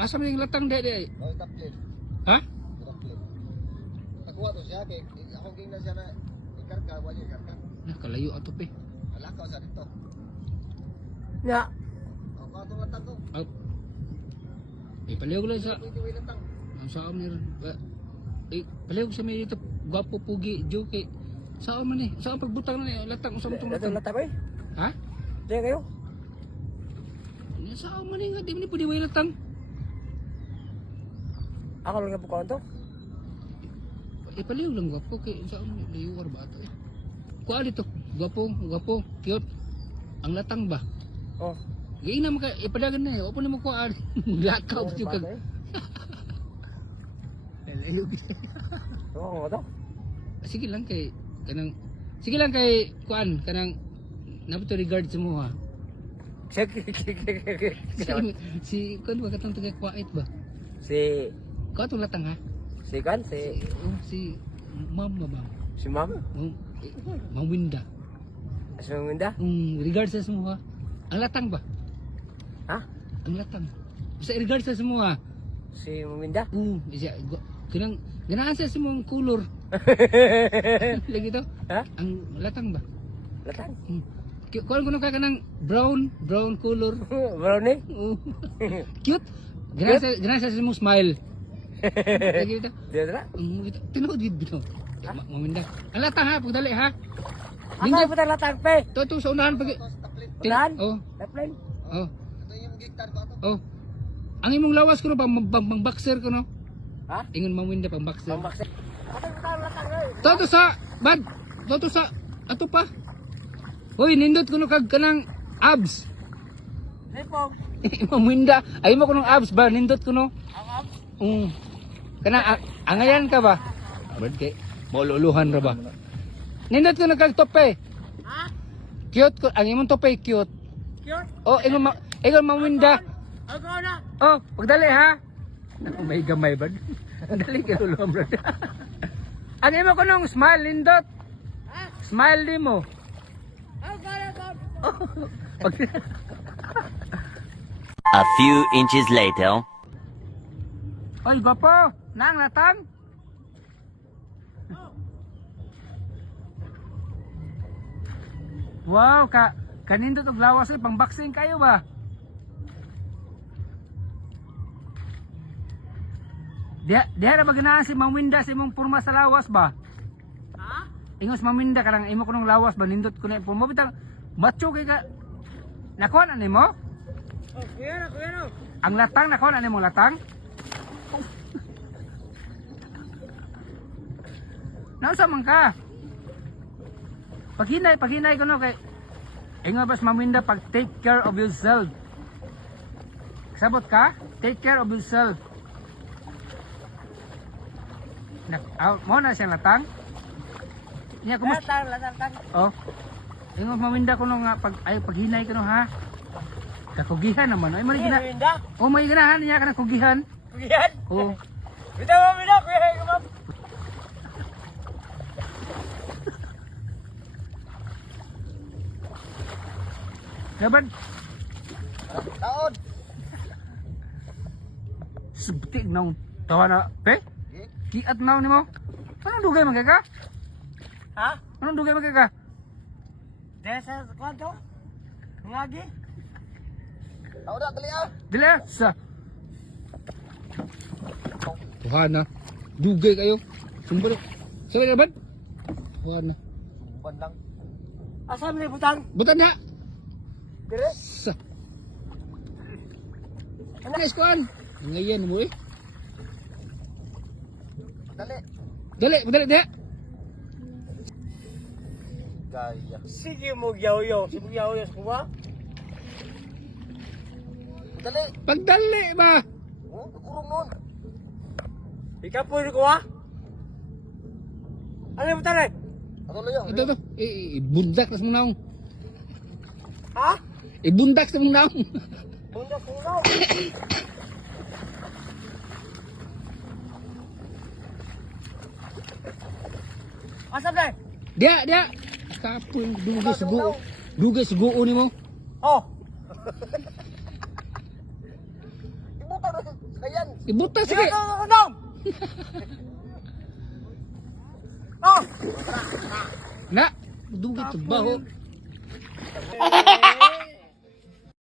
Asa man yung latang de? Oh, taplin. Ha? Taplin. Nakuha to siya kay ako gingnan siya na ikarga wala ikarga. Nakalayo ato pe. Alakaw sa dito. Nya. Ako ato latang ko. Oh. Paliw ko lang sa Pwede way latang. ang saan ni paliw ko sa may dito gwapo pugi joke. Saan man eh? Saan pagbutang na eh? Latang usam tong Latang latang. latang ko. Ha? Diyan kayo. Saan man eh nga di man pwede way latang. Ako lang nga bukaw to. Paliw lang gwapo kay saan man layuwar ba ato eh. Kuha dito. Gwapo, cute. Ang latang ba? Oh. Gay na maka ipadagan na eh. Opo na mo kuha. Lakaw Ano yung kag. Layo. Oo nga to. Sige lang kay sige lang kay kuan kanang nabuto regard sa mo ha. Si kuan ba katong taga quiet ba? Si Ka tong latang ha. si kan si Si ma'am ba ba? si Ma'am. Ma'am Winda. Si Ma'am Winda. Regard sa mo ha. Ang latang ba? Ha? Ang latang. Sa regard sa mo ha. Si Ma'am Winda. Siya kanang ganahan sa mong color. Lagi to. Ha? Ang latang ba? Latang. Kuan ko ka kanang brown color. Brownie. Oh. Cute. Ganasa sa mong smile. Lagi dito. Dia tara. Tinood gid bitaw. Maminda. Ang latang ha, pagdali ha. Ako putar latang pe. To sa unahan pag Unahan? Oh. Taplin. Oh. Ito yung gigtar ko ato. Oh. Ang imong lawas ko no pang boxer ko no. Ha? Ingon maminda pang boxer. Pambaksa. Ako putar latang eh. To sa bad. To sa ato pa. Hoy, nindot ko no kag kanang abs. Lipong. Maminda. Ay mo ko ng abs ba? Nindot ko no. Ang Kana angayan ka ba? Bad kay maululuhan ra ba? Nindot ko na kag tope. Ha? Cute ko. Ang imong tope cute. Cute. Oh, ingon maminda. Ako na. Oh, pagdali ha. Ako may gamay ba? Dali ka lulom bro. Ang imo ko nung smile nindot. Ha? Smile di mo. Ako na ko. Pag- A few inches later. Oy, gwapo. Nang latang. Wow, kanindot og lawas pang boxing kayo ba? Diha na ba ganahan si Ma'am Winda sa imong porma sa lawas ba? Ha? Ingos Ma'am Winda karang imo ko nung lawas ba nindot ko na yung porma bitang macho kay ka. Nakuha na nimo? Oh, kuya na. Ang latang nakuha na nimo latang? Nausa man ka? Paghinay ko no kay ingon bas Ma'am Winda pag take care of yourself. Sabot ka? Take care of yourself. Mo na siyang latang? Niya kumusta? Latang. Oh. Ingon Ma'am Winda ko no nga paghinay ko no ha. Kakugihan naman. Ay mali gina. Winda. Oh, may ginahan niya kanang kugihan. Kuyan. Oh. Bitaw mo Winda, kuya ko ma'am. Laban. Taon. Subtik nang tawa na. Pe? Kiat mau ni mo. Anong dugay man kay ka? Ha? Anong dugay man kay ka? Desa kwanto? Ngagi? Taon na dali ah. Dili sa. Tuhan na. Dugay kayo. Sumber. Sabi na ban? Tuhan na. Sumban lang. Asa man butang? Butan na. Dire? Sa. Ano kuan? Ngayon mo eh. Dali. Dali, dali. Gaya. Sige mo yaw-yaw. Sige mo yaw-yaw sa kuwa. Dali. Pagdali ba? Oh, kurong nun. Ikaw po yung kuwa? Ano yung butang eh? Ano lang Ito. Ibundak na sa mong naong. Ha? Ibundak sa mong naong. Bunda puno. Asa ba? Dia. Kapun dugay sugo. Dugay sugo ni mo. Oh. Ibutan na. Ayan. Ibuta Sige, sige. no, no, no. Oh, Na, dugit baho.